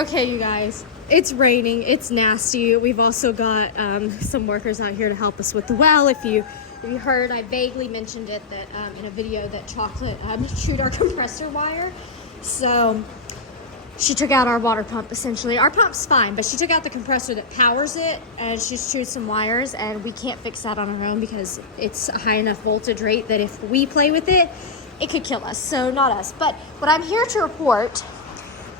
Okay, you guys, it's raining, it's nasty. We've also got some workers out here to help us with the well. If you heard, I vaguely mentioned it that in a video that Chocolate chewed our compressor wire. So she took out our water pump, essentially. Our pump's fine, but she took out the compressor that powers it, and she's chewed some wires, and we can't fix that on our own because it's a high enough voltage rate that if we play with it, it could kill us. So not us. But what I'm here to report,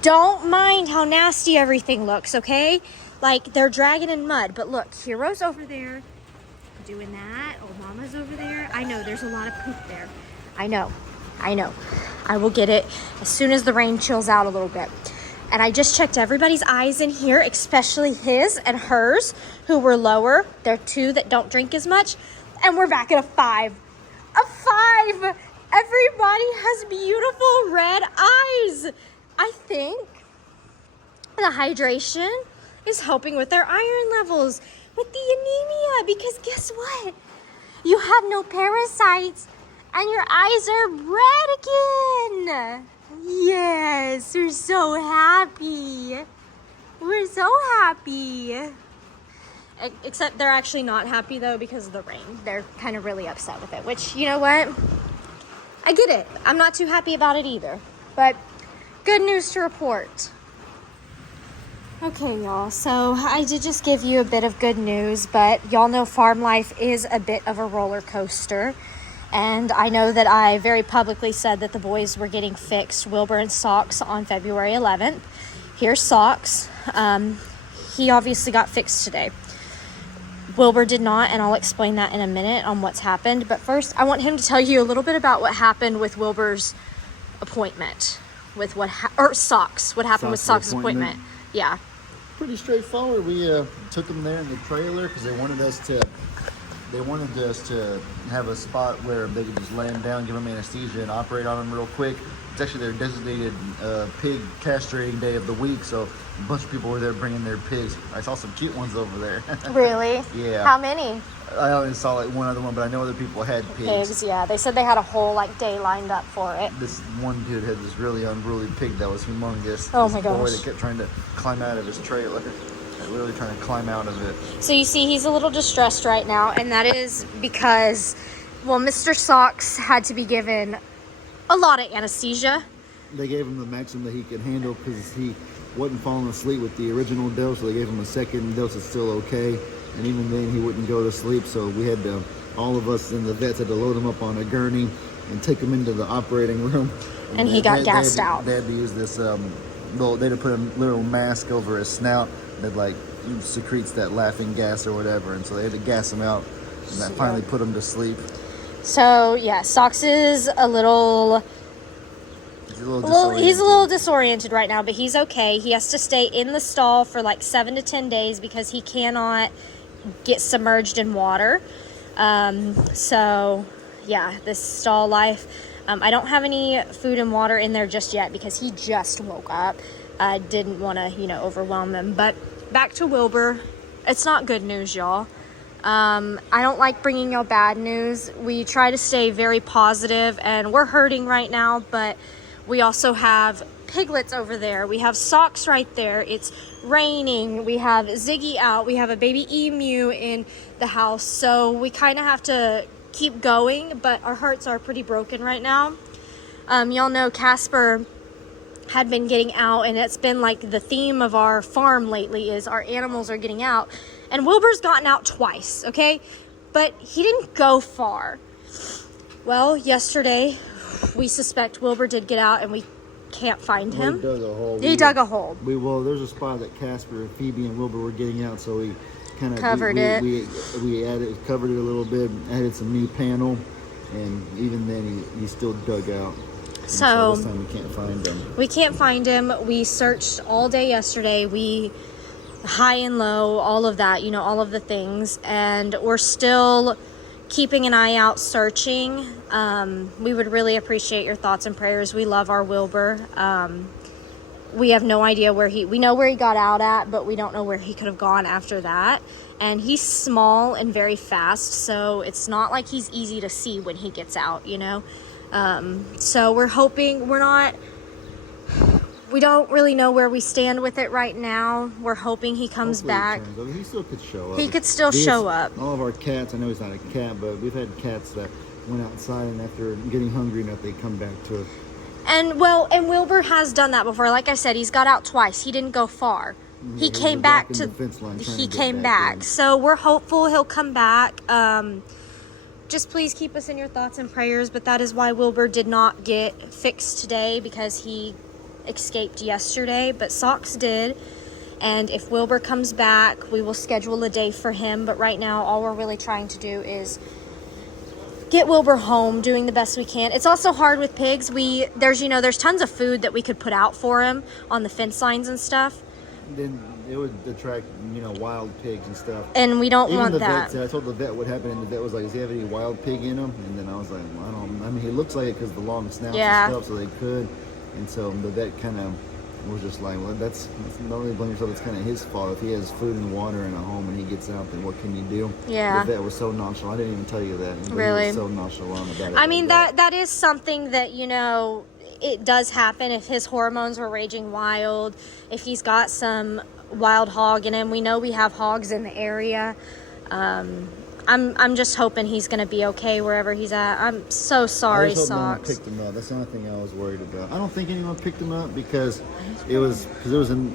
don't mind how nasty everything looks, okay? Like, they're dragging in mud. But look, Hero's over there doing that. Oh, Mama's over there. I know, there's a lot of poop there. I know. I will get it as soon as the rain chills out a little bit. And I just checked everybody's eyes in here, especially his and hers, who were lower. There are 2 that don't drink as much. And we're back at a 5. A 5! Everybody has beautiful red eyes. I think the hydration is helping with their iron levels, with the anemia, because guess what? You have no parasites and your eyes are red again. Yes, we're so happy. We're so happy. Except they're actually not happy though because of the rain. They're kind of really upset with it, which, you know what? I get it. I'm not too happy about it either, but good news to report. Okay, y'all, so I did just give you a bit of good news, but y'all know farm life is a bit of a roller coaster. And I know that I very publicly said that the boys were getting fixed, Wilbur and Socks, on February 11th. Here's Socks. He obviously got fixed today. Wilbur did not, and I'll explain that in a minute on what's happened. But first, I want him to tell you a little bit about what happened with Wilbur's appointment. With Socks. What happened with Socks' appointment. Yeah. Pretty straightforward. We took them there in the trailer because they wanted us to have a spot where they could just lay them down, give them anesthesia, and operate on them real quick. It's actually their designated pig castrating day of the week, so a bunch of people were there bringing their pigs. I saw some cute ones over there. Really? Yeah. How many? I only saw like one other one, but I know other people had pigs. Pigs, yeah. They said they had a whole day lined up for it. This one dude had this really unruly pig that was humongous. Oh this my gosh. boy that kept trying to climb out of his trailer. Literally trying to climb out of it. So you see he's a little distressed right now, and that is because, well, Mr. Socks had to be given a lot of anesthesia. They gave him the maximum that he could handle because he wasn't falling asleep with the original dose, so they gave him a second dose that's still okay. And even then he wouldn't go to sleep, so we had to, all of us and the vets had to load him up on a gurney and take him into the operating room. And he got gassed out. They had to use this, they had to put a little mask over his snout that secretes that laughing gas or whatever, and so they had to gas him out, and that finally put him to sleep. So yeah, Socks is he's a little disoriented right now, but he's okay. He has to stay in the stall for 7 to 10 days because he cannot get submerged in water. So yeah, this stall life. I don't have any food and water in there just yet because he just woke up. I didn't want to, overwhelm him. But back to Wilbur. It's not good news, y'all. I don't like bringing y'all bad news. We try to stay very positive, and we're hurting right now, but we also have piglets over there. We have Socks right there. It's raining. We have Ziggy out. We have a baby emu in the house. So we kind of have to keep going, but our hearts are pretty broken right now. Y'all know Casper had been getting out, and it's been the theme of our farm lately is our animals are getting out. And Wilbur's gotten out twice, okay? But he didn't go far. Well, yesterday, we suspect Wilbur did get out, and we can't find him. He dug a hole. He dug a hole. There's a spot that Casper, Phoebe, and Wilbur were getting out, so we kind of covered it. We covered it a little bit, added some new panel, and even then he still dug out. So this time we can't find him. We can't find him. We searched all day yesterday. We high and low, all of that, all of the things, and we're still keeping an eye out, searching. We would really appreciate your thoughts and prayers. We love our Wilbur. We have no idea we know where he got out at, but we don't know where he could have gone after that. And he's small and very fast, so it's not like he's easy to see when he gets out, So we're hoping, we're We don't really know where we stand with it right now. We're hoping he comes back. He still could show up. He could still show up. All of our cats, I know he's not a cat, but we've had cats that went outside, and after getting hungry enough, they come back to us. And Wilbur has done that before. Like I said, he's got out twice. He didn't go far. Yeah, he came back to the fence line. He came back. So we're hopeful he'll come back. Just please keep us in your thoughts and prayers. But that is why Wilbur did not get fixed today, because he escaped yesterday, but Socks did. And if Wilbur comes back, we will schedule a day for him. But right now, all we're really trying to do is get Wilbur home, doing the best we can. It's also hard with pigs. There's tons of food that we could put out for him on the fence lines and stuff. Then it would attract, wild pigs and stuff. And we don't Even want the that. Vet, I told the vet what happened, and the vet was like, "Does he have any wild pig in him?" And then I was like, "Well, he looks like it because the long snouts and stuff, so they could." And so the vet kind of was just like, "Well, that's not really blame yourself. It's kind of his fault. If he has food and water in a home and he gets out, then what can you do?" Yeah. The vet was so nonchalant. I didn't even tell you that. Really? He was so nonchalant about it. I mean, that is something that, it does happen if his hormones were raging wild, if he's got some wild hog in him. We know we have hogs in the area. I'm just hoping he's going to be okay wherever he's at. I'm so sorry, I just hope no one Socks. picked him up. That's the only thing I was worried about. I don't think anyone picked him up because it was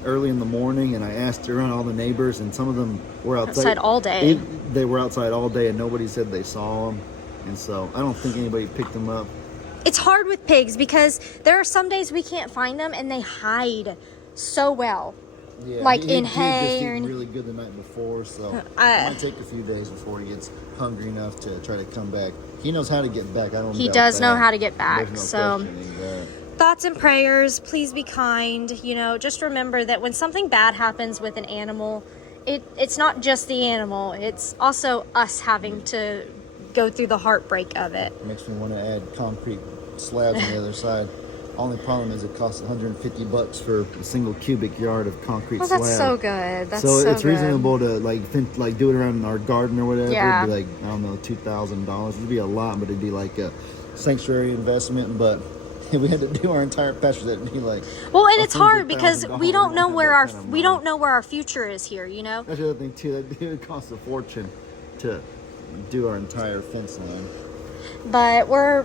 early in the morning, and I asked around all the neighbors, and some of them were outside all day. They were outside all day, and nobody said they saw him, and so I don't think anybody picked him up. It's hard with pigs because there are some days we can't find them, and they hide so well. Yeah, like he in hay or anything. Really good the night before, so it might take a few days before he gets hungry enough to try to come back. He knows how to get back. He does know how to get back. There's no questioning that. Thoughts and prayers. Please be kind. Just remember that when something bad happens with an animal, it's not just the animal. It's also us having to go through the heartbreak of it. Makes me want to add concrete slabs on the other side. Only problem is it costs $150 for a single cubic yard of concrete slab. That's so good. That's so it's good. reasonable to do it around our garden or whatever. Yeah. It'd be $2,000. It'd be a lot, but it'd be like a sanctuary investment. But if we had to do our entire patch, that'd be like. Well, and it's hard because we don't know where our future is here. That's the other thing too. That it would cost a fortune to do our entire fence line. But we're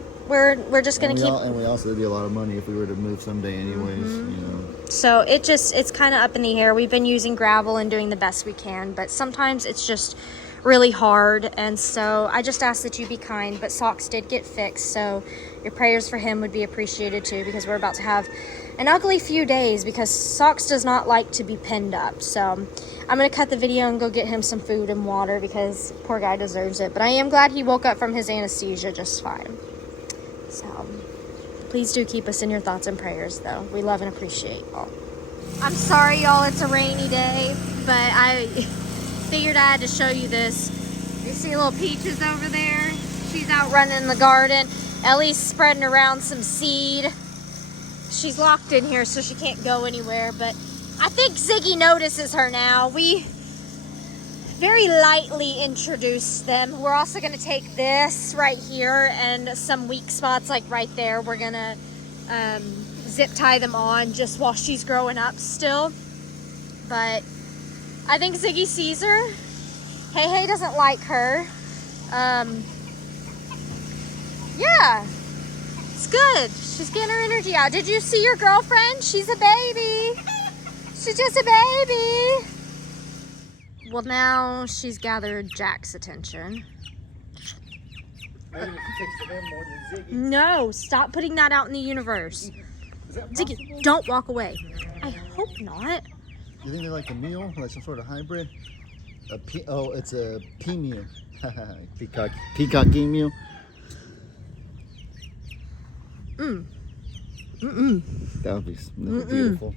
just gonna keep. And we also, it'd be a lot of money if we were to move someday, anyways. So it's kind of up in the air. We've been using gravel and doing the best we can, but sometimes it's just really hard. And so I just ask that you be kind. But Socks did get fixed, so your prayers for him would be appreciated too, because we're about to have an ugly few days because Socks does not like to be pinned up. So I'm gonna cut the video and go get him some food and water because poor guy deserves it. But I am glad he woke up from his anesthesia just fine. So please do keep us in your thoughts and prayers, though. We love and appreciate y'all. I'm sorry, y'all. It's a rainy day, but I figured I had to show you this. You see little Peaches over there? She's out running in the garden. Ellie's spreading around some seed. She's locked in here, so she can't go anywhere, but I think Ziggy notices her now. We very lightly introduced them. We're also going to take this right here and some weak spots like right there. We're going to zip tie them on just while she's growing up still. But I think Ziggy sees her. Hey doesn't like her. Yeah, it's good. She's getting her energy out. Did you see your girlfriend? She's a baby. She's just a baby. Well, now she's gathered Jack's attention. No, stop putting that out in the universe. Ziggy, don't walk away. I hope not. You think they're like a mule, like some sort of hybrid? It's a pea-mule. Peacock emu. That would be beautiful.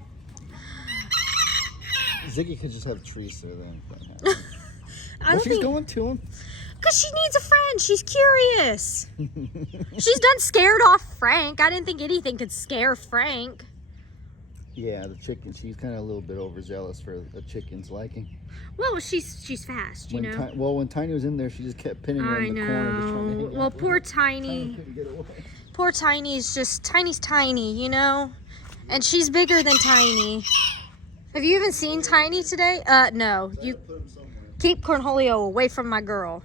Ziggy could just have Teresa then. She's going to him. Because she needs a friend. She's curious. She's done scared off Frank. I didn't think anything could scare Frank. Yeah, the chicken. She's kind of a little bit overzealous for the chicken's liking. Well, she's fast, you know. When Tiny was in there, she just kept pinning her in the corner. Just trying to hang out poor Tiny. Poor Tiny's Tiny's tiny, you know. And she's bigger than Tiny. Have you even seen Tiny today? No. You keep Cornholio away from my girl.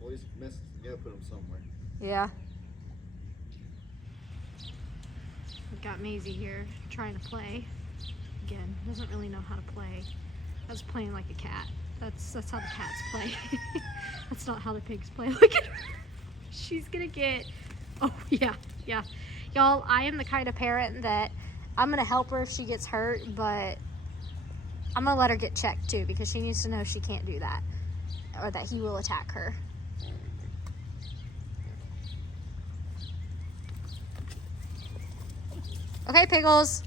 Well, he's messed. You gotta put him somewhere. Yeah. We've got Maisie here trying to play. Again, doesn't really know how to play. That's playing like a cat. That's how the cats play. That's not how the pigs play. Look at her. She's gonna get. Oh yeah, yeah. Y'all, I am the kind of parent that I'm gonna help her if she gets hurt, but I'm gonna let her get checked too because she needs to know she can't do that or that he will attack her. Okay, Piggles.